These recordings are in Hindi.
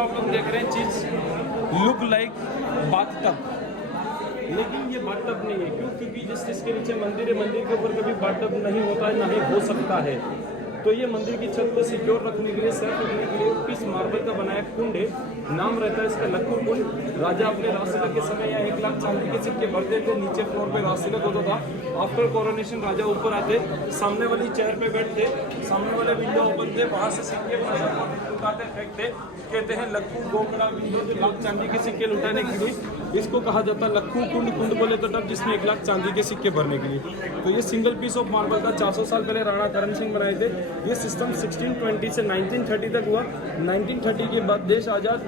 आप लोग देख रहे हैं चीज लुक लाइक बाथटब, लेकिन ये बाथटब नहीं है। क्यों? क्योंकि जिस चीज़ के नीचे मंदिर है, मंदिर के ऊपर कभी बाथटब नहीं होता है, ना ही हो सकता है। तो ये मंदिर की छत को सिक्योर रखने के लिए, सेफ रखने के लिए पीस मार्बल का बनाया कुंड है। नाम रहता है इसका लक्कू कुंड। राजा अपने राजतिलक के समय यहाँ 1 लाख चांदी के सिक्के भरते थे। नीचे फ्लोर पे राजतिलक होता था। आफ्टर कोरोनेशन राजा ऊपर आते, सामने वाली चेयर पे बैठते, सामने वाले विंडो ओपन थे, वहाँ से सिक्के लुटाते फेंकते। कहते हैं लक्कू गोगड़ा विंडो, जो लाख चांदी के सिक्के लुटाने के लिए। इसको कहा जाता है लक्कू कुंड। कुंड बोले तो तब जिसमें 1 लाख चांदी के सिक्के भरने के लिए। तो ये सिंगल पीस ऑफ मार्बल का 400 साल पहले राणा करण सिंह बनाए थे। ये सिस्टम 1620 से 1930 तक हुआ। 1930 के बाद देश आज़ाद,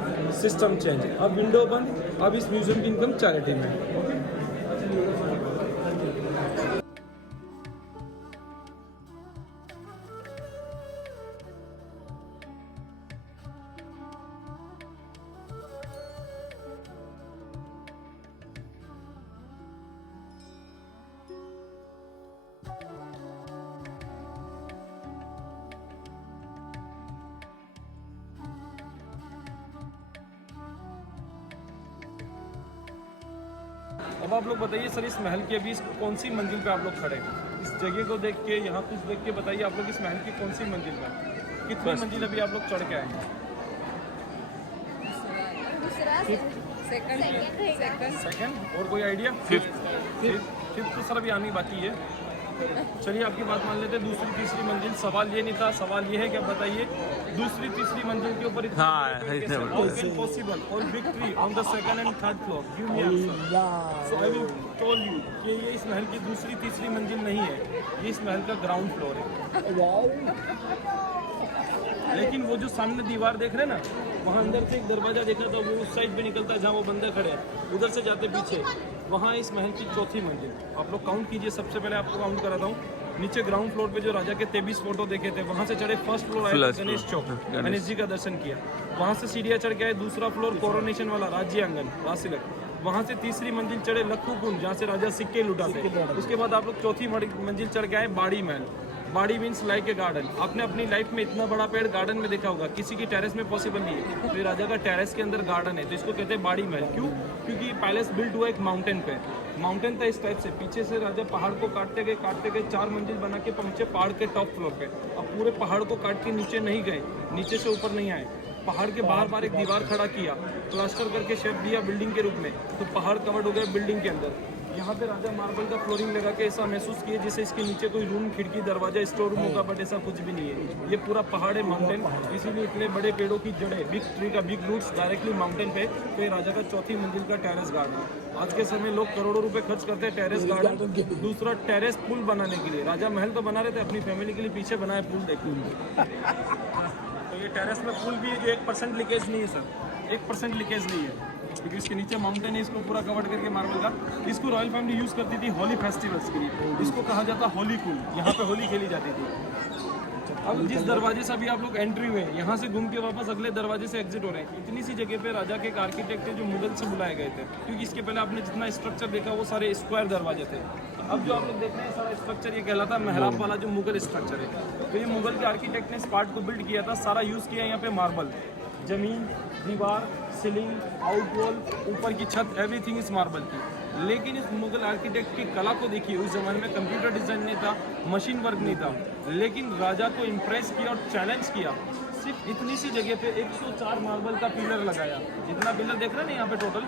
सिस्टम चेंज। अब विंडो बंद। अब इस म्यूजियम की इनकम चैरिटी में। ओके, अब आप लोग बताइए सर, इस महल की अभी कौन सी मंजिल पे आप लोग खड़े हैं? इस जगह को देख के, यहाँ कुछ देख के बताइए आप लोग इस महल की कौन सी मंजिल पे, कितनी मंजिल अभी आप लोग चढ़ के आए हैं? सेकंड। और कोई आइडिया? फिफ्थ तो सर अभी आनी बाकी है। चलिए आपकी बात मान लेते हैं। दूसरी तीसरी मंजिल, सवाल ये नहीं था, सवाल ये है कि आप बताइए दूसरी तीसरी मंजिल के ऊपर पॉसिबल और victory on the second and third floor, give me answer. So I will told you कि ये इस महल की दूसरी तीसरी मंजिल नहीं है, ये इस महल का ग्राउंड फ्लोर है। लेकिन वो जो सामने दीवार देख रहे हैं ना, वहाँ अंदर से एक दरवाजा देखा था, वो उस साइड पे निकलता है जहाँ वो बंदे खड़े हैं, उधर से जाते पीछे, वहाँ इस महल की चौथी मंजिल। आप लोग काउंट कीजिए। सबसे पहले आपको काउंट कराता हूँ। नीचे ग्राउंड फ्लोर पे जो राजा के 23 फोटो देखे थे, वहाँ से चढ़े फर्स्ट फ्लोर आए गणेश चौक, गणेश जी का दर्शन किया। वहाँ से सीढ़ियाँ चढ़ के आए दूसरा फ्लोर कोरोनेशन वाला राज्य आंगन राजतिलक। वहाँ से तीसरी मंजिल चढ़े लक्कू कुंड, जहाँ से राजा सिक्के लुटाते। उसके बाद आप लोग चौथी मंजिल चढ़ के आए बाड़ी महल। बाड़ी मीन्स लाइक ए गार्डन। आपने अपनी लाइफ में इतना बड़ा पेड़ गार्डन में देखा होगा, किसी की टेरेस में पॉसिबल नहीं है। तो ये राजा का टेरेस के अंदर गार्डन है, तो इसको कहते हैं बाड़ी महल। क्यों? क्योंकि पैलेस बिल्ट हुआ एक माउंटेन पे। माउंटेन था इस टाइप से, पीछे से राजा पहाड़ को काटते गए 4 मंजिल बना के पहुंचे पहाड़ के टॉप फ्लोर पे। अब पूरे पहाड़ को काट के नीचे नहीं गए, नीचे से ऊपर नहीं आए, पहाड़ के बाहर एक दीवार खड़ा किया, प्लास्टर करके शेप दिया बिल्डिंग के रूप में, तो पहाड़ कवर्ड हो गया बिल्डिंग के अंदर। यहाँ पे राजा मार्बल का फ्लोरिंग लगा के ऐसा महसूस किए जैसे इसके नीचे कोई रूम, खिड़की, दरवाजा, स्टोर रूम होगा, बट ऐसा कुछ भी नहीं है। ये पूरा पहाड़ है, माउंटेन, इसीलिए इतने बड़े पेड़ों की जड़ें, बिग ट्री का बिग रूट्स डायरेक्टली माउंटेन पे। तो ये राजा का चौथी मंजिल का टेरेस गार्डन। आज के समय लोग करोड़ों रुपए खर्च करते हैं टेरेस गार्डन। दूसरा टेरेस पुल बनाने के लिए। राजा महल तो बना रहे थे, अपनी फैमिली के लिए पीछे बनाए पुल, देखिए। तो ये टेरेस में पुल भी है जो 1% लीकेज नहीं है सर, 1% लीकेज नहीं है, क्योंकि इसके नीचे माउंटेन है, इसको पूरा कवर करके मार्बल का। इसको रॉयल फैमिली यूज़ करती थी होली फेस्टिवल्स के लिए। इसको कहा जाता होली कुंड, यहाँ पे होली खेली जाती थी। अब जिस दरवाजे से अभी आप लोग एंट्री हुए, यहाँ से घूम के वापस अगले दरवाजे से एग्जिट हो रहे हैं। इतनी सी जगह पे राजा के एक आर्किटेक्ट थे जो मुगल से बुलाए गए थे, क्योंकि इसके पहले आपने जितना स्ट्रक्चर देखा वो सारे स्क्वायर दरवाजे थे। अब जो आप लोग देख रहे हैं सारा स्ट्रक्चर ये कहलाता है मेहराब वाला जो मुगल स्ट्रक्चर है। तो ये मुगल के आर्किटेक्ट ने इस पार्ट को बिल्ड किया था, सारा यूज़ किया यहाँ पे मार्बल, जमीन, दीवार, सीलिंग, आउटवॉल, ऊपर की छत, एवरीथिंग इस मार्बल की। लेकिन इस मुगल आर्किटेक्ट की कला को देखिए, उस जमाने में कंप्यूटर डिज़ाइन नहीं था, मशीन वर्क नहीं था, लेकिन राजा को इम्प्रेस किया और चैलेंज किया। सिर्फ इतनी सी जगह पे 104 मार्बल का पिलर लगाया। जितना पिलर देख रहे हैं ना यहाँ पे टोटल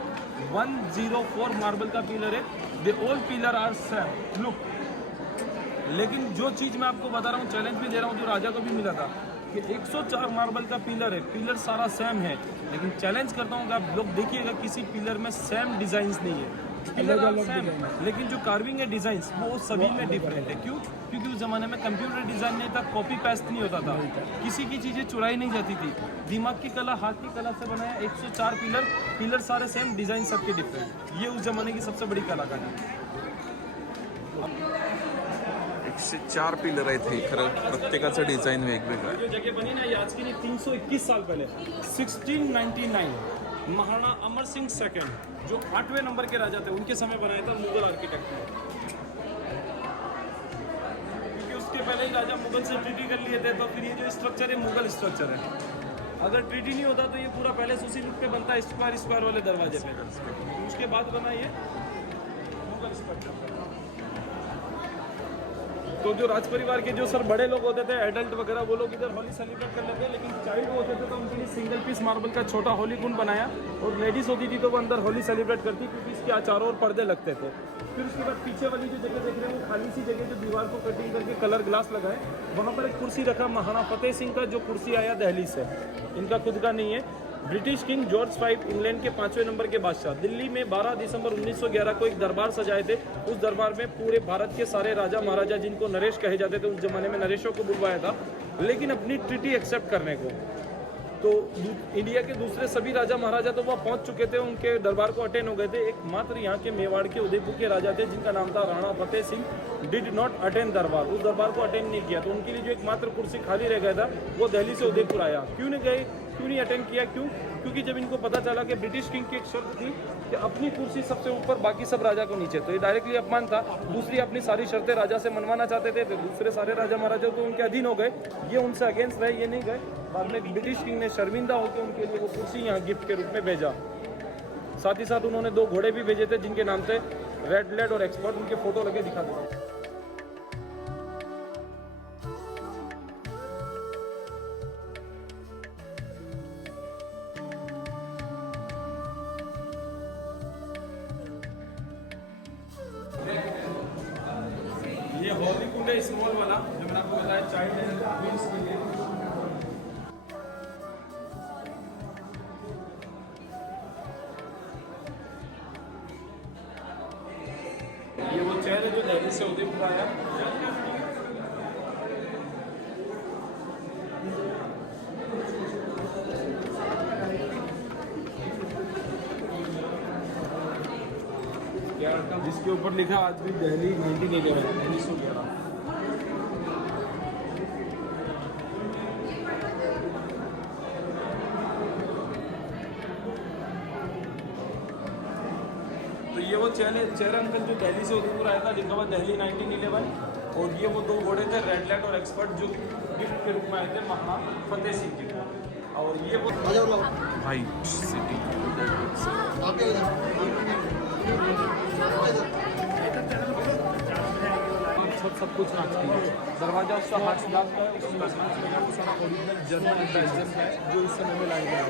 104 मार्बल का पिलर है। The all pillar are same look. लेकिन जो चीज़ मैं आपको बता रहा हूँ, चैलेंज भी दे रहा हूँ, जो राजा को भी मिला था कि 104 मार्बल का पिलर है, पिलर सारा सेम है, लेकिन चैलेंज करता हूँ कि आप लोग देखिएगा किसी पिलर में सेम डिज़ाइंस नहीं है। पिलर सेम, लेकिन जो कार्विंग है, डिज़ाइंस, वो सभी में डिफरेंट है। क्यों? क्योंकि उस ज़माने में कंप्यूटर डिज़ाइन नहीं था, कॉपी पेस्ट नहीं होता था, किसी की चीज़ें चुराई नहीं जाती थी। दिमाग की कला, हाथ की कला से बनाया 104 पिलर सारे सेम, डिज़ाइन सबके डिफरेंट। ये उस ज़माने की सबसे बड़ी कलाकारी है। 104 पिलर आहेत हे, खरं प्रत्येकाचं डिझाईन वेगवेगळं आहे। जो जगह बनी ना, ये आज की नहीं 321 साल पहले 1699 महाराणा अमर सिंह सेकंड, जो 8वें नंबर के राजा थे, उनके समय बनाया था मुगल आर्किटेक्ट ने। क्योंकि उसके पहले ही राजा मुगल से ट्रीटी कर लिए थे, तो फिर ये जो स्ट्रक्चर है मुगल स्ट्रक्चर है। अगर ट्रीटी नहीं होता तो ये पूरा पहले उसी लुक पे बनता है, स्क्वायर स्क्वायर वाले दरवाजे पे। उसके बाद बना ये मुगल स्ट्रक्चर। तो जो राज परिवार के जो सर बड़े लोग होते थे, एडल्ट वगैरह, वो लोग इधर होली सेलिब्रेट कर लेते हैं, लेकिन चाइल्ड होते थे तो उनके लिए सिंगल पीस मार्बल का छोटा होली कुंड बनाया, और लेडीज़ होती थी तो वो अंदर होली सेलिब्रेट करती, क्योंकि इसके चारों ओर पर्दे लगते थे। फिर उसके बाद पीछे वाली जो जगह देख रहे हैं वो खाली सी जगह, जो दीवार को कटिंग करके कलर ग्लास लगाए, वहाँ पर एक कुर्सी रखा महाराणा फतेह सिंह का, जो कुर्सी आया दिल्ली से, इनका खुद का नहीं है। British king George V England के 5वें नंबर के बादशाह, दिल्ली में 12 दिसंबर 1911 को एक दरबार सजाए थे। उस दरबार में पूरे भारत के सारे राजा महाराजा, जिनको नरेश कहे जाते थे, उस जमाने में नरेशों को बुलवाया था, लेकिन अपनी ट्रीटी एक्सेप्ट करने को। तो इंडिया के दूसरे सभी राजा महाराजा तो वहाँ पहुँच चुके थे, उनके दरबार को अटेंड हो गए थे। एकमात्र यहाँ के मेवाड़ के उदयपुर के राजा थे, जिनका नाम था Rana Fateh Singh, did not attend दरबार, उस दरबार को अटेंड नहीं किया। तो उनके लिए जो एकमात्र कुर्सी खाली रह गया था, वो दिल्ली से उदयपुर आया। क्यों नहीं गए, क्यों नहीं अटेंड किया? क्योंकि जब इनको पता चला कि ब्रिटिश किंग की एक शर्त थी कि अपनी कुर्सी सबसे ऊपर, बाकी सब राजा को नीचे, तो ये डायरेक्टली अपमान था। दूसरी, अपनी सारी शर्तें राजा से मनवाना चाहते थे, तो दूसरे सारे राजा महाराजा तो उनके अधीन हो गए, ये उनसे अगेंस्ट रहे, ये नहीं गए। बाद में ब्रिटिश किंग ने शर्मिंदा होकर उनके लिए वो कुर्सी यहाँ गिफ्ट के रूप में भेजा। साथ ही साथ उन्होंने 2 घोड़े भी भेजे थे, जिनके नाम थे रेड लेड और एक्सपर्ट, उनके फोटो लगे, दिखा दो। ये होली कुंड है स्मॉल वाला, जो मैंने आपको बताया, चाइल्ड क्वींस के लिए। ये वो चेयर है जो दिल्ली से उदयपुर आया। जिसके ऊपर लिखा आज भी दिल्ली 1911। तो ये वो चेहरा अंकल जो दिल्ली से उदयपुर आया था, लिखा हुआ दिल्ली 1911। और ये वो 2 घोड़े थे, रेड लेड और एक्सपर्ट, जो गिफ्ट के रूप में आए थे महाराणा फतेह सिंह के। और ये वो भाई सिटी सब कुछ नाच की है। दरवाजा उसका हाथ ग्लास का है, उसका नाच लगा, वो सारा ओरिजिनल जर्मन बेल्जियम का है, जो इस समय में लाया गया है।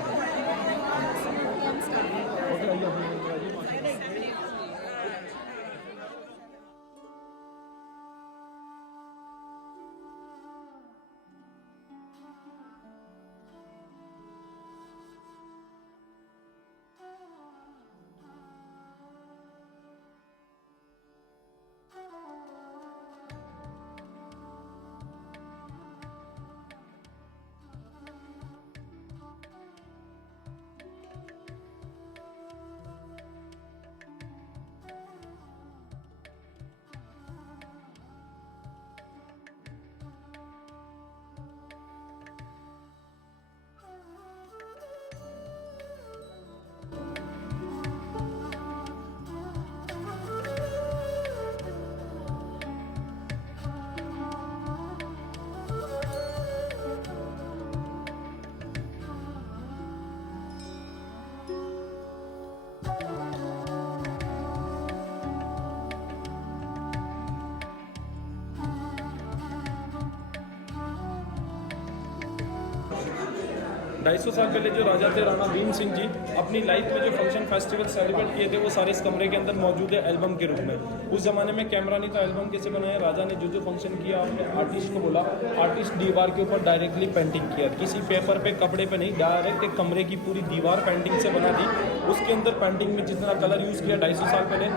ढाई सौ साल पहले जो राजा थे राणा भीम सिंह जी, अपनी लाइफ में जो फंक्शन फेस्टिवल सेलिब्रेट किए थे, वो सारे इस कमरे के अंदर मौजूद है एल्बम के रूप में। उस जमाने में कैमरा नहीं था, एल्बम कैसे बनाया? राजा ने जो फंक्शन किया, अपने आर्टिस्ट को बोला, आर्टिस्ट दीवार के ऊपर डायरेक्टली पेंटिंग किया, किसी पेपर पे, कपड़े पे नहीं, डायरेक्ट एक कमरे की पूरी दीवार पेंटिंग से बना दी। उसके अंदर पेंटिंग में जितना कलर यूज़ किया 250 साल पहले,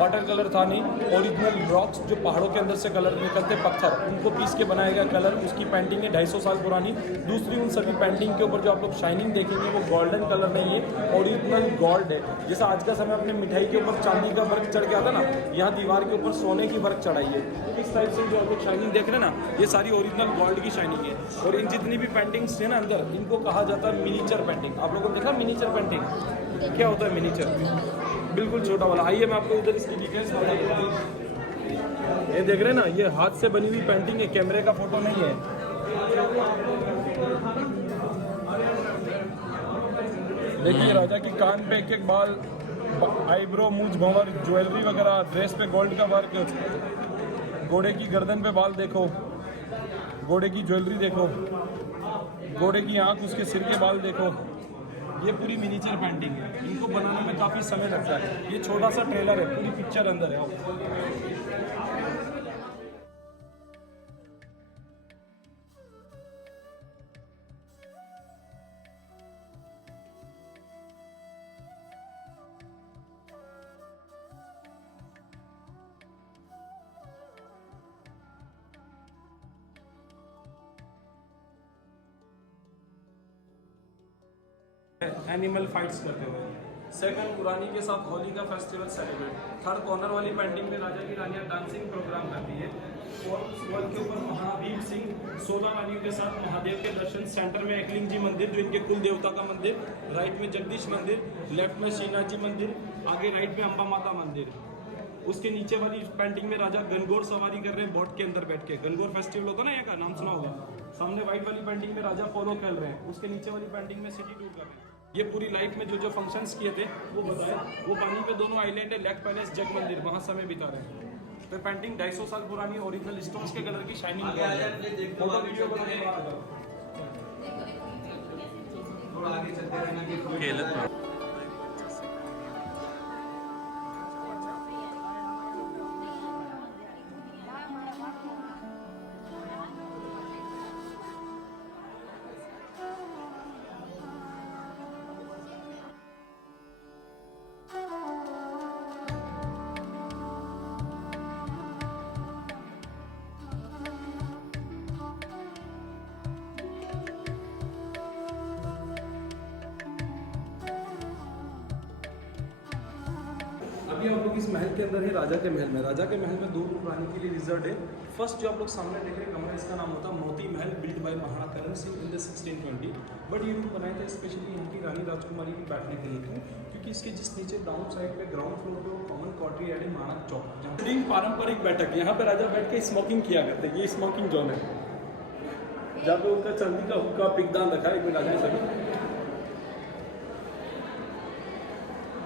वाटर कलर था नहीं, ओरिजिनल रॉक्स जो पहाड़ों के अंदर से कलर निकलते, पत्थर, उनको पीस के बनाया गया कलर। उसकी पेंटिंग है 250 साल पुरानी। दूसरी, उन सभी पेंटिंग के ऊपर जो आप लोग शाइनिंग देखेंगे, वो गोल्डन कलर नहीं है, ओरिजिनल गोल्ड है। जैसा आज का समय अपने मिठाई के ऊपर चांदी का वर्क चढ़ गया था ना, यहाँ दीवार के ऊपर सोने की वर्क चढ़ाई है। इस टाइप से जो आप लोग शाइनिंग देख रहे हैं ना, ये सारी ओरिजिनल गोल्ड की शाइनिंग है। और इन जितनी भी पेंटिंग्स है ना अंदर, इनको कहा जाता है मिनीचर पेंटिंग। आप लोगों ने देखा मिनीचर पेंटिंग क्या होता है? मिनीचर बिल्कुल छोटा वाला। आइए मैं आपको उधर इसकी डिटेल्स बता देता हूँ। ये देख रहे हैं ना, ये हाथ से बनी हुई पेंटिंग है, कैमरे का फोटो नहीं है। देखिए राजा की कान पे एक एक बाल, आईब्रो, मूंछ, भंवर, ज्वेलरी वगैरह, ड्रेस पे गोल्ड का वर्क, घोड़े की गर्दन पे बाल देखो, घोड़े की ज्वेलरी देखो, घोड़े की आंख, उसके सिर के बाल देखो। ये पूरी मिनीचर पेंटिंग है, इनको बनाने में काफ़ी समय लगता है। ये छोटा सा ट्रेलर है, पूरी पिक्चर अंदर है। एनिमल फाइट्स करते हुए। सेकंड पुरानी के साथ होली का फेस्टिवल सेलिब्रेट। थर्ड कॉर्नर वाली पेंटिंग में राजा की रानियां डांसिंग प्रोग्राम करती है। फोर्थ वॉल के ऊपर महावीर सिंह 16 रानियों के साथ महादेव के दर्शन। सेंटर में एकलिंग जी मंदिर जो इनके कुल देवता का मंदिर, राइट में जगदीश मंदिर, लेफ्ट में श्रीनाथ जी मंदिर, आगे राइट में अम्बा माता मंदिर। उसके नीचे वाली पेंटिंग में राजा गनगौर सवारी कर रहे हैं बोट के अंदर बैठ के। गनगौर फेस्टिवल होता है ना, यहाँ का नाम सुना होगा। सामने व्हाइट वाली पेंटिंग में राजा पोलो खेल रहे हैं। उसके नीचे वाली पेंटिंग में सिटी टूर कर रहे हैं। ये पूरी लाइफ में जो जो फंक्शंस किए थे वो बताया। वो पानी पे दोनों आइलैंड है, लेक पैलेस, जग मंदिर, वहाँ समय बिता रहे हैं। तो पेंटिंग 250 साल पुरानी ओरिजिनल स्टोन्स के कलर की शाइनिंग कर रही है। फोटो वीडियो बनाने के बाद थोड़ा आगे चलते रहना कि केलं अभी आप लोग इस महल के अंदर है, राजा के महल में। राजा के महल में 2 रूम रानी के लिए रिजर्व है। फर्स्ट जो आप लोग सामने देख रहे हैं कमरा, इसका नाम होता है Moti Mahal, build by Maharana Karan Singh in the 1620। But ये रूम बनाया था स्पेशली यहाँ की रानी राजकुमारी की बैठने के लिए। क्यों? क्योंकि इसके जिस नीचे डाउन साइड पे ग्राउंड फ्लोर पे कॉमन कॉटरी एड है माणक चौक, जहाँ पारंपरिक बैठक, यहाँ पे राजा बैठ के स्मोकिंग किया करते हैं। ये स्मोकिंग जोन है जहाँ पे उनका चांदी का हुक्का पिकदान रखा है। राजा ने सभी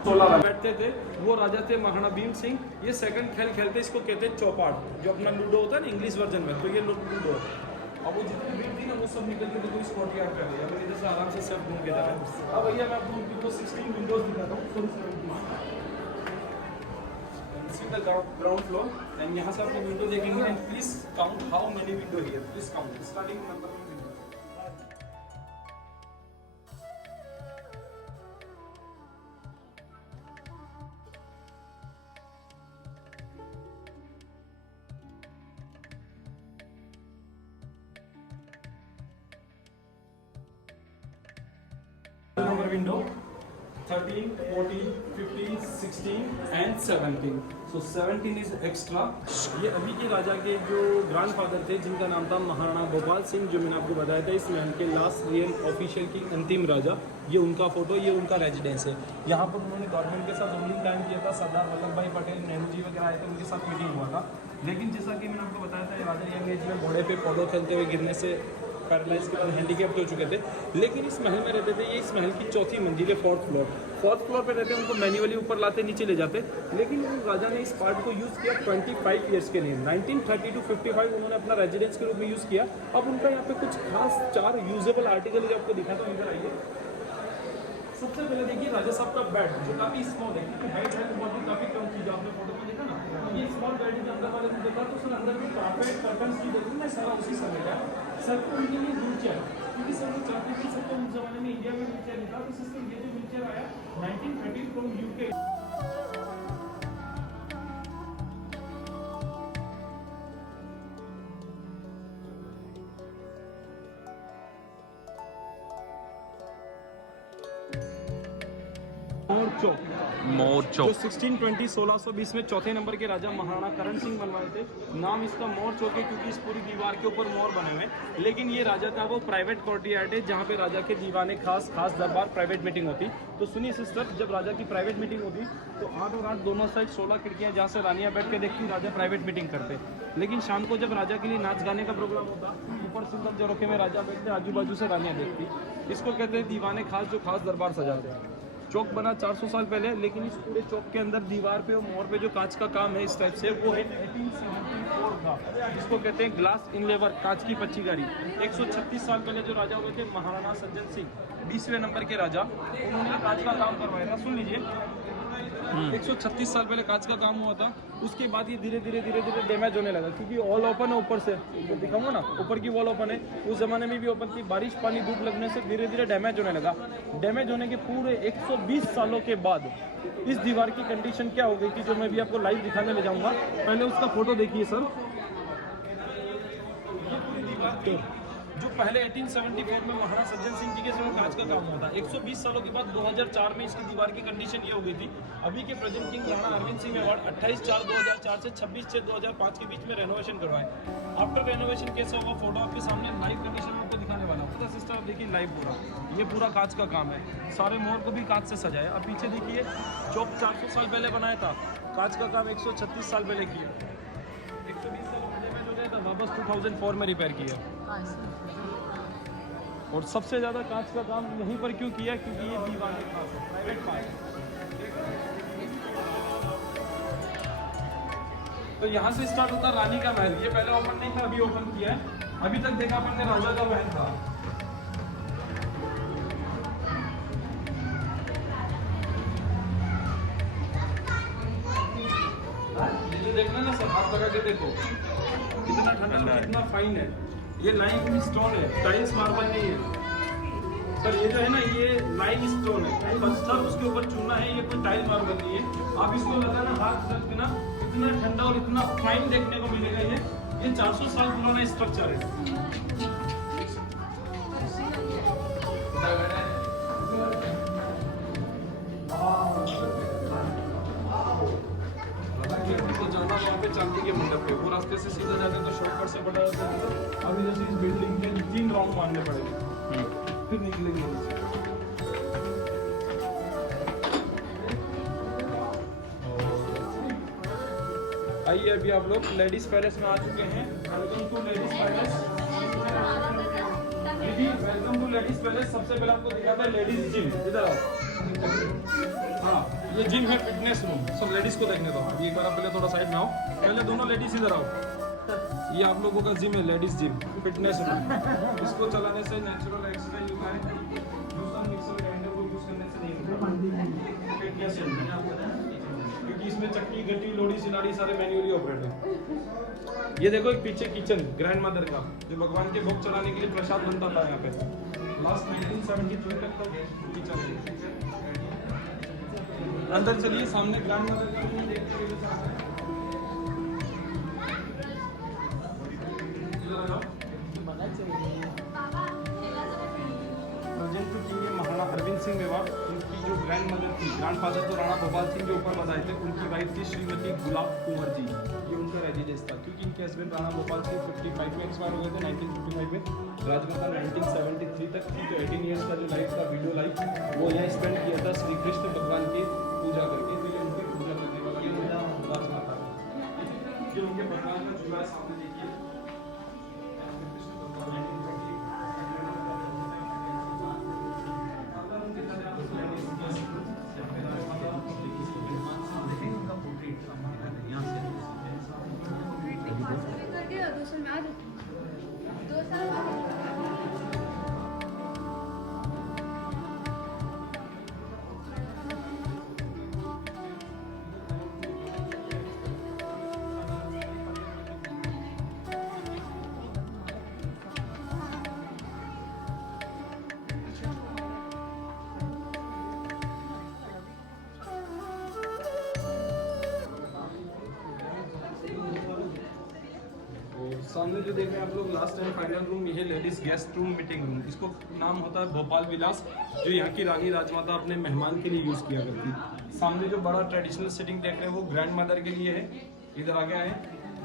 16 बैठते थे। वो राजा थे महाराणा भीम सिंह। ये सेकंड खेल खेलते, इसको कहते हैं चौपाट, जो अपना लूडो होता है ना इंग्लिश वर्जन में, तो ये लूडो। अब वो जितनी भीड़ थी ना वो सब निकल के देखो इस कोर्टयार्ड पे गई। अब इधर से आराम से सब घूम के जा रहे हैं। अब भैया मैं आपको उनको 16 विंडोज दिखाता हूँ। See the ground floor and यहाँ से आप लोग विंडो देखेंगे and please count how many window here. Please count starting number. Number window 13, 14, 15, 16 and 17। So 17 is extra. ये अभी के राजा के जो ग्रैंडफादर थे जिनका नाम था महाराणा गोपाल सिंह, जो मैंने आपको बताया था इस महल के लास्ट रियल ऑफिशियल की अंतिम राजा। ये उनका फोटो, ये उनका रेजिडेंस है। यहाँ पर उन्होंने गवर्नमेंट के साथ रूलिंग टाइम किया था। सरदार वल्लभ भाई पटेल, नेहरू जी वगैरह आए थे, उनके साथ मीटिंग हुआ था। लेकिन जैसा कि मैंने आपको बताया था, ये राजा यंग एज में घोड़े पे पोलो खेलते हुए गिरने से पैरालाइज के बाद हैंडीकैप्ड हो चुके थे। लेकिन इस महल में रहते थे। ये इस महल की 4थी मंजिल है, 4th फ्लोर। 4th फ्लोर पे रहते हैं, उनको मैन्युअली ऊपर लाते नीचे ले जाते। लेकिन उन राजा ने इस पार्ट को यूज़ किया 25 ईयर्स के लिए। 1930 to 55 उन्होंने अपना रेजिडेंस के रूप में यूज़ किया। अब उनका यहाँ पे कुछ खास 4 यूजेबल आर्टिकल जो आपको दिखाता हूँ, इधर आइए। सबसे पहले देखिए राजा साहब का बेड, जो काफ़ी स्मॉल है, क्योंकि हाइट है बहुत काफ़ी कम थी। जो आपने फोटो में देखा ना, ये स्मॉल बेड के अंदर वाले में देखा तो उसने अंदर में कार्पेट कर्टन्स की देखी ना, सारा उसी समय का। सबको उनके लिए व्हील चेयर, क्योंकि सब लोग चाहते थे सबको उस जमाने में इंडिया में व्हील चेयर नहीं था, तो सिस्टम ये जो व्हील चेयर आया 1930 फ्रॉम यूके। मोर जो चौक 1620 1620 में 4थे नंबर के राजा महाराणा करण सिंह बनवाए थे। नाम इसका मोर चौक है क्योंकि इस पूरी दीवार के ऊपर मोर बने हुए हैं। लेकिन ये राजा था वो प्राइवेट कोर्टयार्ड है, जहाँ पे राजा के दीवाने खास दरबार प्राइवेट मीटिंग होती। तो सुनिए सिस्टर, जब राजा की प्राइवेट मीटिंग होती तो 8 और 8 दोनों साइड 16 खिड़कियाँ, जहाँ से रानियाँ बैठ के देखती, राजा प्राइवेट मीटिंग करते। लेकिन शाम को जब राजा के लिए नाच गाने का प्रोग्राम होता, ऊपर सिंगल झरोखे में राजा बैठते, आजू बाजू से रानियाँ देखती। इसको कहते हैं दीवाने खास, जो खास दरबार सजाते हैं। चौक बना 400 साल पहले, लेकिन इस पूरे चौक के अंदर दीवार पे और मोहर पे जो कांच का काम है इस टाइप से, वो है 1874 का, जिसको कहते हैं ग्लास इनलेवर, कांच की पच्चीकारी। 136 साल पहले जो राजा हुए थे महाराणा सज्जन सिंह, 20वें नंबर के राजा, उन्होंने कांच का काम करवाया था। सुन लीजिए, 136 साल पहले कांच का काम हुआ था। उसके बाद ये धीरे धीरे डैमेज होने लगा, क्योंकि ऑल ओपन है ऊपर से, जो दिखाऊंगा ना, ऊपर की वॉल ओपन है। उस जमाने में भी ओपन थी, बारिश पानी धूप लगने से धीरे धीरे डैमेज होने लगा। डैमेज होने के पूरे 120 सालों के बाद इस दीवार की कंडीशन क्या हो गई थी, जो मैं भी आपको लाइव दिखाने ले जाऊंगा। पहले उसका फोटो देखिए सर। ये पूरी दीवार थी जो पहले 1874 में महाराणा सज्जन सिंह जी के समय कांच का काम हुआ था। 120 सालों के बाद 2004 में इसकी दीवार की कंडीशन ये हो गई थी। अभी के present king Rana Arvind Singh award 28/4/2004 से 26/6/2005 के बीच में रेनोवेशन करवाए। आफ्टर रेनोवेशन कैसा होगा, फोटो आपके सामने लाइव कंडीशन में आपको दिखाने वाला हूँ। सिस्टम आप देखिए लाइव पूरा, ये पूरा कांच का काम है। सारे मोहर को भी कांच से सजाया। अब पीछे देखिए, चौक 400 साल पहले बनाया था, कांच का काम 136 साल पहले किया। 120 साल पहले डैमेज हो गया था, वापस 2004 में रिपेयर किया। और सबसे ज़्यादा कांच का काम यहीं पर क्यों किया, क्योंकि ये दीवार के पास है, प्राइवेट पास है। तो यहाँ से स्टार्ट होता रानी का महल। ये पहले ओपन नहीं था, अभी ओपन किया है। अभी तक देखा अपन ने राजा का महल था। ये देखना ना सर, हाथ लगा के देखो कितना ठंडा, कितना फाइन है। ये लाइम स्टोन है, टाइल्स मार्बल नहीं है सर। ये जो है ना, ये लाइम स्टोन है, पत्थर उसके ऊपर चूना है। ये कोई टाइल मार्बल नहीं है। आप इसको लगाना, हाथ रख के ना, इतना ठंडा और इतना फाइन देखने को मिलेगा। ये 400 साल पुराना स्ट्रक्चर है। तो जाना वहाँ पे चांदी के मंडप पे, वो रास्ते से सीधा जाते तो शॉर्टकट से बड़ा होता है। अभी जैसे इस बिल्डिंग के 3 राउंड मारने पड़ेंगे, फिर निकलेंगे। आइए, अभी आप लोग लेडीज पैलेस में आ चुके हैं। Welcome to ladies palace. Welcome to ladies palace. सबसे पहले आपको दिखाता है लेडीज जिम। इधर आओ। हाँ, ये जिम है, फिटनेस रूम। सब लेडीज को देखने दो। अभी एक बार आप पहले थोड़ा साइड में आओ। पहले दोनों लेडीज इधर आओ। ये आप लोगों का जिम है, लेडीज जिम, फिटनेस रूम। इसको चलाने से नेचुरल एक्सरसाइज होता है। दूसरा मिक्सर ग्राइंडर को यूज करने से नहीं होता। फिटनेस रूम, क्योंकि इसमें चक्की, गट्टी, लोड़ी, सिलाड़ी सारे मैन्युअली ऑपरेट है। ये देखो, एक पीछे किचन ग्रैंड मदर का, जो भगवान के भोग चलाने के लिए प्रसाद बनता था यहाँ पे। लास्ट 1973 तक तो किचन है। अंदर चलिए, सामने ग्रैंड मदर का रूम देखते हुए महाराणा अरविंद सिंह मेवाड़, उनकी जो ग्रैंड मदर थी, ग्रैंड फादर तो राणा भोपाल सिंह जो ऊपर बताए थे, उनकी वाइफ थी श्रीमती गुलाब कुंवर जी। ये उनका रेजिडेंस था, क्योंकि इनके हस्बैंड राणा भोपाल सिंह 55 में एक्सपायर हो गए थे 1955 में। राजमाता 1973 तक थी, तो 18 ईयर्स का जो लाइफ था, वीडियो लाइफ, वो यहाँ स्पेंड किया था श्री कृष्ण भगवान की पूजा करके। तो ये उनकी पूजा करने वाला राजमाता है। ये उनके भगवान का चूल्हा सामने देखिए। सामने जो देख रहे हैं आप लोग, लास्ट एंड फाइनल रूम, ये ladies guest room, meeting room. इसको नाम होता है भोपाल विलास, जो यहाँ की रानी राजमाता अपने मेहमान के लिए यूज़ किया करती। सामने जो बड़ा ट्रेडिशनल सीटिंग देख रहे हैं वो ग्रैंड मदर के लिए है। इधर आगे आए,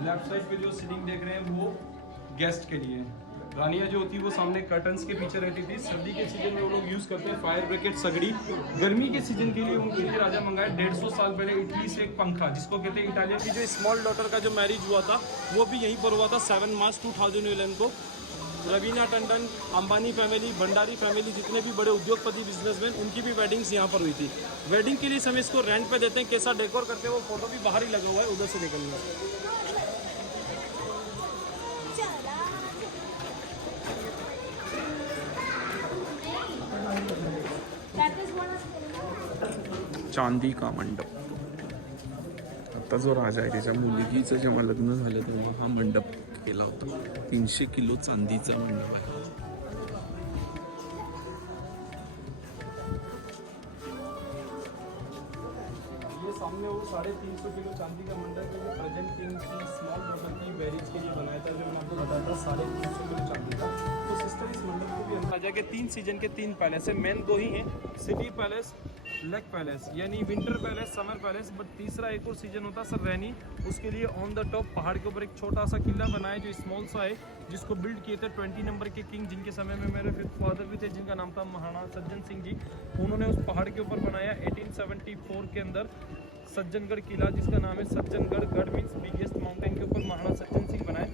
लेफ्ट साइड पे जो सीटिंग देख रहे हैं वो गेस्ट के लिए है। रानियाँ जो होती है वो सामने कर्टन्स के पीछे रहती थी। सर्दी के सीजन में वो लोग यूज़ करते हैं फायर ब्रिकेट सगड़ी। गर्मी के सीजन के लिए उनके लिए राजा मंगाया 150 साल पहले इटली से एक पंखा, जिसको कहते हैं इटालियन की। जो स्मॉल डॉटर का जो मैरिज हुआ था वो भी यहीं पर हुआ था 7 मार्च 2011 को। रवीना टंडन, अंबानी फैमिली, भंडारी फैमिली, जितने भी बड़े उद्योगपति बिजनेसमैन, उनकी भी वेडिंग्स यहाँ पर हुई थी। वेडिंग के लिए समय इसको रेंट पे देते हैं। कैसा डेकोर करते हैं वो फोटो भी बाहर ही लगा हुआ है, उधर से निकलना। चांदी का मंडप. आता जो राजा आहे त्याच्या मुलगीचं जेव्हा लग्न झालं तेव्हा हा मंडप केला होता. 300 किलो चांदीचा मंडप आहे. ये सामने वो 350 किलो चांदी का मंडप है, जो प्रेजेंट किंग की स्मॉल डॉटर की मैरिज के लिए बनाया था, जो मैं आपको बताया था 350 किलो चांदी का। तो सिस्टर इस मंडप को भी अंदर राजा के 3 सीजन के 3 पैलेस है। मेन 2 ही हैं, सिटी पैलेस, लेक पैलेस, यानी winter palace, summer palace. But तीसरा एक और सीजन होता है सर रैनी, उसके लिए ऑन द टॉप पहाड़ के ऊपर एक छोटा सा किला बनाया जो स्मॉल सा है, जिसको बिल्ड किए थे 20 नंबर के किंग, जिनके समय में मेरे फादर भी थे, जिनका नाम था महाराणा सज्जन सिंह जी। उन्होंने उस पहाड़ के ऊपर बनाया 1874 के अंदर सज्जनगढ़ किला, जिसका नाम है सज्जनगढ़। गढ़ मीन्स बिगेस्ट माउंटेन के ऊपर महाराणा सज्जन सिंह बनाए।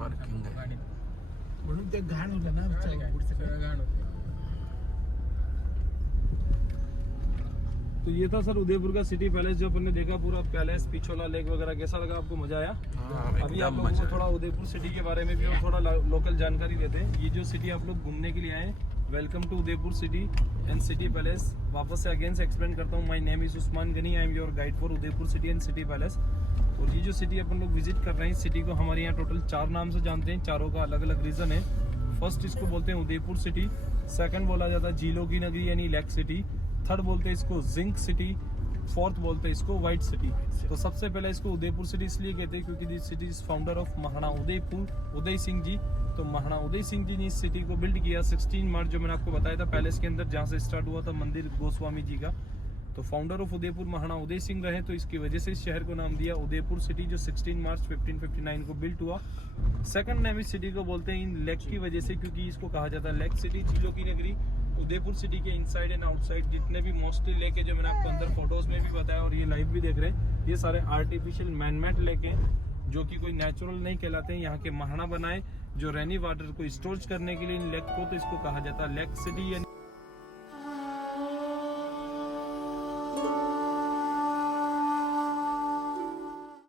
पार्किंग आहे. म्हणून ते घाण होतं ना पुढचं घाण होतं. तो ये था सर उदयपुर का सिटी पैलेस, जो अपन ने देखा पूरा पैलेस, पिछोला लेक वगैरह। कैसा लगा आपको? मजा आया? अभी आप लोगों को थोड़ा उदयपुर सिटी के बारे में भी और थोड़ा लोकल जानकारी देते हैं। ये जो सिटी आप लोग घूमने के लिए आए, welcome to Udaipur city and city palace. वापस से अगेन से एक्सप्लेन करता हूँ, my name is Usman Gani, I am your guide for Udaipur city and city palace. और ये जो सिटी अपन लोग विजिट कर रहे हैं, सिटी को हमारे यहाँ टोटल 4 नाम से जानते हैं, चारों का अलग अलग रीजन है। फर्स्ट इसको बोलते हैं उदयपुर सिटी, सेकंड बोला जाता है झीलों की नगरी यानी लेक सिटी, थर्ड बोलते हैं इसको जिंक सिटी, फोर्थ बोलते हैं इसको व्हाइट सिटी। तो सबसे पहले इसको उदयपुर सिटी इसलिए कहते हैं क्योंकि this city is founder of Maharana Udai Singh ji. तो महाराणा उदय सिंह जी ने इस सिटी को बिल्ड किया 16 मार्च, जो मैंने आपको बताया था पैलेस के अंदर, जहाँ से स्टार्ट हुआ था मंदिर गोस्वामी जी का। तो फाउंडर ऑफ उदयपुर महाराणा उदय सिंह रहे, तो इसकी वजह से इस शहर को नाम दिया उदयपुर सिटी, जो 16 मार्च 1559 को बिल्ट हुआ। सेकंड नेम इस सिटी को बोलते हैं इन लेक की वजह से, क्योंकि इसको कहा जाता है लेक सिटी, झीलों की नगरी। उदयपुर सिटी के इनसाइड एंड आउटसाइड जितने भी मोस्टली लेक है, जो मैंने आपको अंदर फोटोज में भी बताया और ये लाइव भी देख रहे हैं, ये सारे आर्टिफिशियल मैनमेड लेक हैं, जो कि कोई नेचुरल नहीं कहलाते हैं। यहाँ के महाराणा बनाए जो रेनी वाटर को स्टोर करने के लिए इन लेक को, तो इसको कहा जाता है लेक सिटी।